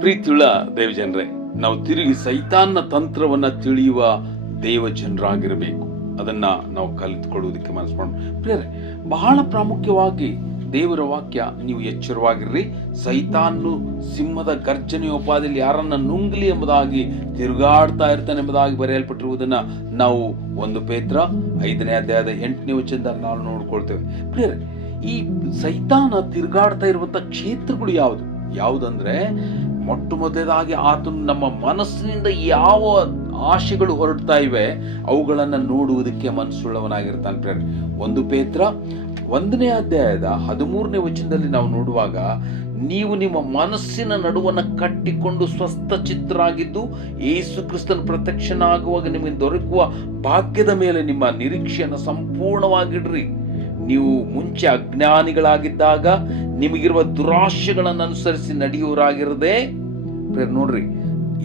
ಪ್ರೀತಿಯುಳ್ಳ ದೇವಜನರೇ, ನಾವು ತಿರುಗಿ ಸೈತಾನ್ನ ತಂತ್ರವನ್ನ ತಿಳಿಯುವ ದೇವ ಜನರಾಗಿರಬೇಕು ಅದನ್ನ ನಾವು ಕಲಿತುಕೊಳ್ಳುವುದಕ್ಕೆ ಮನಸ್ಸು ಮಾಡೋಣ ಪ್ರಿಯರೇ, ಬಹಳ ಪ್ರಾಮುಖ್ಯವಾಗಿ ದೇವರ ವಾಕ್ಯ ನೀವು ಎಚ್ಚರವಾಗಿರ್ರಿ. ಸೈತಾನ್ನು ಸಿಂಹದ ಗರ್ಜನೆಯೋಪಾದಿಯಲ್ಲಿ ಯಾರನ್ನ ನುಂಗ್ಲಿ ಎಂಬುದಾಗಿ ತಿರುಗಾಡ್ತಾ ಇರ್ತಾನೆ ಎಂಬುದಾಗಿ ಬರೆಯಲ್ಪಟ್ಟಿರುವುದನ್ನ ನಾವು ಒಂದು ಪೇತ್ರ, ಐದನೇ ಅಧ್ಯಾಯದ ಎಂಟನೇ ವಚನದ ನಾವು ನೋಡ್ಕೊಳ್ತೇವೆ. ಪ್ರಿಯರೇ, ಈ ಸೈತಾನ ತಿರುಗಾಡ್ತಾ ಇರುವಂತ ಕ್ಷೇತ್ರಗಳು ಯಾವುದು? ಯಾವುದಂದ್ರೆ ಮೊಟ್ಟ ಮೊದಲಾಗಿ ಆತನು ನಮ್ಮ ಮನಸ್ಸಿನಿಂದ ಯಾವ ಆಶೆಗಳು ಹೊರಡ್ತಾ ಇವೆ, ಅವುಗಳನ್ನು ನೋಡುವುದಕ್ಕೆ ಮನಸ್ಸುಳ್ಳವನಾಗಿರ್ತಾನೆ ಫ್ರೆಂಡ್ ಒಂದು ಪೇತ್ರ, ಒಂದನೇ ಅಧ್ಯಾಯದ ಹದಿಮೂರನೇ ವಚನದಲ್ಲಿ ನಾವು ನೋಡುವಾಗ, ನೀವು ನಿಮ್ಮ ಮನಸ್ಸಿನ ನಡುವನ್ನು ಕಟ್ಟಿಕೊಂಡು ಸ್ವಸ್ಥ ಚಿತ್ತರಾಗಿದ್ದು ಯೇಸು ಕ್ರಿಸ್ತನ ಪ್ರತ್ಯಕ್ಷನಾಗುವಾಗ ನಿಮಗೆ ದೊರಕುವ ಭಾಗ್ಯದ ಮೇಲೆ ನಿಮ್ಮ ನಿರೀಕ್ಷೆಯನ್ನು ಸಂಪೂರ್ಣವಾಗಿಡ್ರಿ. ನೀವು ಮುಂಚೆ ಅಜ್ಞಾನಿಗಳಾಗಿದ್ದಾಗ ನಿಮಗಿರುವ ದುರಾಶೆಗಳನ್ನು ಅನುಸರಿಸಿ ನಡೆಯುವರಾಗಿರದೆ ನೋಡ್ರಿ,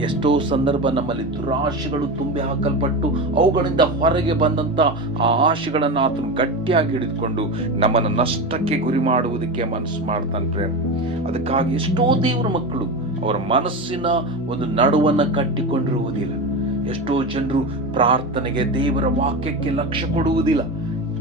ಎಷ್ಟೋ ಸಂದರ್ಭ ನಮ್ಮಲ್ಲಿ ದುರಾಶೆಗಳು ತುಂಬಿ ಹಾಕಲ್ಪಟ್ಟು ಅವುಗಳಿಂದ ಹೊರಗೆ ಬಂದಂತ ಆ ಆಶೆಗಳನ್ನು ಆತನು ಗಟ್ಟಿಯಾಗಿ ಹಿಡಿದುಕೊಂಡು ನಮ್ಮನ್ನು ನಷ್ಟಕ್ಕೆ ಗುರಿ ಮಾಡುವುದಕ್ಕೆ ಮನಸ್ಸು ಮಾಡ್ತಾನೆ ಪ್ರೇರ್ ಅದಕ್ಕಾಗಿ ಎಷ್ಟೋ ದೇವರ ಮಕ್ಕಳು ಅವರ ಮನಸ್ಸಿನ ಒಂದು ನಡುವನ್ನು ಕಟ್ಟಿಕೊಂಡಿರುವುದಿಲ್ಲ. ಎಷ್ಟೋ ಜನರು ಪ್ರಾರ್ಥನೆಗೆ ದೇವರ ವಾಕ್ಯಕ್ಕೆ ಲಕ್ಷ್ಯ ಕೊಡುವುದಿಲ್ಲ.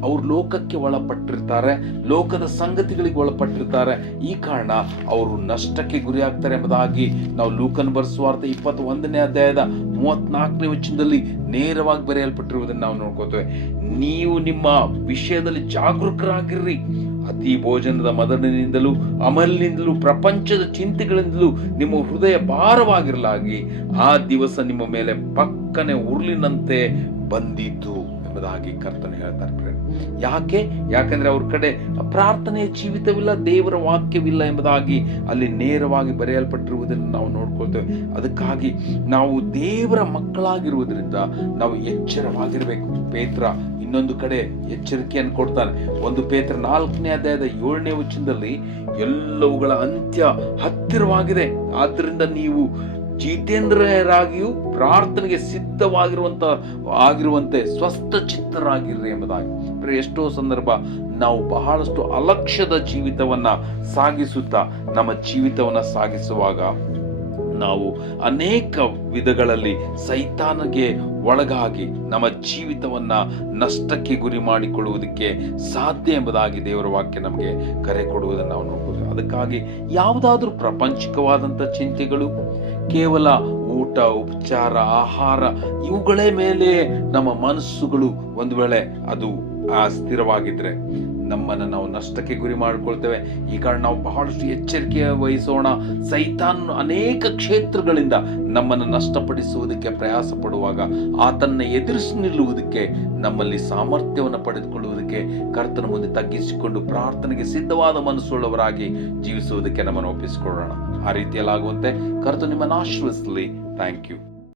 ಅವ್ರು ಲೋಕಕ್ಕೆ ಒಳಪಟ್ಟಿರ್ತಾರೆ, ಲೋಕದ ಸಂಗತಿಗಳಿಗೆ ಒಳಪಟ್ಟಿರ್ತಾರೆ. ಈ ಕಾರಣ ಅವರು ನಷ್ಟಕ್ಕೆ ಗುರಿಯಾಗ್ತಾರೆ ಎಂಬುದಾಗಿ ನಾವು ಲೂಕನ್ ಬರ್ಸುವಾರ್ಥ ಇಪ್ಪತ್ತ ಒಂದನೇ ಅಧ್ಯಾಯದ ಮೂವತ್ನಾಲ್ಕನೇ ವಚನದಲ್ಲಿ ನೇರವಾಗಿ ಬರೆಯಲ್ಪಟ್ಟಿರುವುದನ್ನು ನಾವು ನೋಡ್ಕೋತೇವೆ ನೀವು ನಿಮ್ಮ ವಿಷಯದಲ್ಲಿ ಜಾಗರೂಕರಾಗಿರ್ರಿ. ಅತಿ ಭೋಜನದ ಮದನಿನಿಂದಲೂ, ಅಮಲಿನಿಂದಲೂ, ಪ್ರಪಂಚದ ಚಿಂತೆಗಳಿಂದಲೂ ನಿಮ್ಮ ಹೃದಯ ಭಾರವಾಗಿರಲಾಗಿ, ಆ ದಿವಸ ನಿಮ್ಮ ಮೇಲೆ ಪಕ್ಕನೆ ಉರುಳಿನಂತೆ ಬಂದಿತು. ಎಂಬುದಾಗಿ ಕರ್ತನೆ ಹೇಳ್ತಾರೆ. ಯಾಕೆ? ಯಾಕಂದ್ರೆ ಅವ್ರ ಕಡೆ ಪ್ರಾರ್ಥನೆಯ ಜೀವಿತವಿಲ್ಲ, ದೇವರ ವಾಕ್ಯವಿಲ್ಲ ಎಂಬುದಾಗಿ ಅಲ್ಲಿ ನೇರವಾಗಿ ಬರೆಯಲ್ಪಟ್ಟಿರುವುದನ್ನು ನಾವು ನೋಡ್ಕೊಳ್ತೇವೆ. ಅದಕ್ಕಾಗಿ ನಾವು ದೇವರ ಮಕ್ಕಳಾಗಿರುವುದರಿಂದ ನಾವು ಎಚ್ಚರವಾಗಿರಬೇಕು. ಪೇತ್ರ ಇನ್ನೊಂದು ಕಡೆ ಎಚ್ಚರಿಕೆಯನ್ನು ಕೊಡ್ತಾನೆ. ಒಂದು ಪೇತ್ರ ನಾಲ್ಕನೇ ಅಧ್ಯಾಯದ ಏಳನೇ ವಚನದಲ್ಲಿ ಎಲ್ಲವುಗಳ ಅಂತ್ಯ ಹತ್ತಿರವಾಗಿದೆ. ಆದ್ದರಿಂದ ನೀವು ಜಿತೇಂದ್ರರಾಗಿಯೂ ಪ್ರಾರ್ಥನೆಗೆ ಸಿದ್ಧವಾಗಿರುವಂತ ಆಗಿರುವಂತೆ ಸ್ವಸ್ಥ ಚಿತ್ತರಾಗಿರ್ರಿ ಎಂಬುದಾಗಿ. ಎಷ್ಟೋ ಸಂದರ್ಭ ನಾವು ಬಹಳಷ್ಟು ಅಲಕ್ಷ್ಯದ ಜೀವಿತವನ್ನ ಸಾಗಿಸುತ್ತಾ ನಮ್ಮ ಜೀವಿತವನ್ನ ಸಾಗಿಸುವಾಗ ನಾವು ಅನೇಕ ವಿಧಗಳಲ್ಲಿ ಸೈತಾನಗೆ ಒಳಗಾಗಿ ನಮ್ಮ ಜೀವಿತವನ್ನ ನಷ್ಟಕ್ಕೆ ಗುರಿ ಮಾಡಿಕೊಳ್ಳುವುದಕ್ಕೆ ಸಾಧ್ಯ ಎಂಬುದಾಗಿ ದೇವರ ವಾಕ್ಯ ನಮಗೆ ಕರೆ ಕೊಡುವುದನ್ನು ನಾವು ನೋಡ್ಬೋದು. ಅದಕ್ಕಾಗಿ ಯಾವುದಾದ್ರೂ ಪ್ರಪಂಚಿಕವಾದಂಥ ಚಿಂತೆಗಳು ಕೇವಲ ಊಟ ಉಪಚಾರ ಆಹಾರ ಇವುಗಳೇ ಮೇಲೆ ನಮ್ಮ ಮನಸ್ಸುಗಳು ಒಂದು ವೇಳೆ ಅದು ಆ ಸ್ಥಿರವಾಗಿದ್ರೆ ನಮ್ಮನ್ನು ನಾವು ನಷ್ಟಕ್ಕೆ ಗುರಿ ಮಾಡಿಕೊಳ್ತೇವೆ. ಈ ಕಾರಣ ನಾವು ಬಹಳಷ್ಟು ಎಚ್ಚರಿಕೆ ವಹಿಸೋಣ. ಸೈತಾನ್ ಅನೇಕ ಕ್ಷೇತ್ರಗಳಿಂದ ನಮ್ಮನ್ನು ನಷ್ಟಪಡಿಸುವುದಕ್ಕೆ ಪ್ರಯಾಸ ಪಡುವಾಗ ಆತನ್ನ ಎದುರಿಸಿ ನಿಲ್ಲುವುದಕ್ಕೆ, ನಮ್ಮಲ್ಲಿ ಸಾಮರ್ಥ್ಯವನ್ನು ಪಡೆದುಕೊಳ್ಳುವುದಕ್ಕೆ ಕರ್ತನ ಮುಂದೆ ತಗ್ಗಿಸಿಕೊಂಡು ಪ್ರಾರ್ಥನೆಗೆ ಸಿದ್ಧವಾದ ಮನಸ್ಸುಳ್ಳವರಾಗಿ ಜೀವಿಸುವುದಕ್ಕೆ ನಮ್ಮನ್ನು ಒಪ್ಪಿಸಿಕೊಳ್ಳೋಣ. ಆ ರೀತಿಯಲ್ಲಾಗುವಂತೆ ಕರ್ತನ ನಿಮ್ಮನ್ನು ಆಶ್ರಯಿಸಲಿ ಥ್ಯಾಂಕ್ ಯು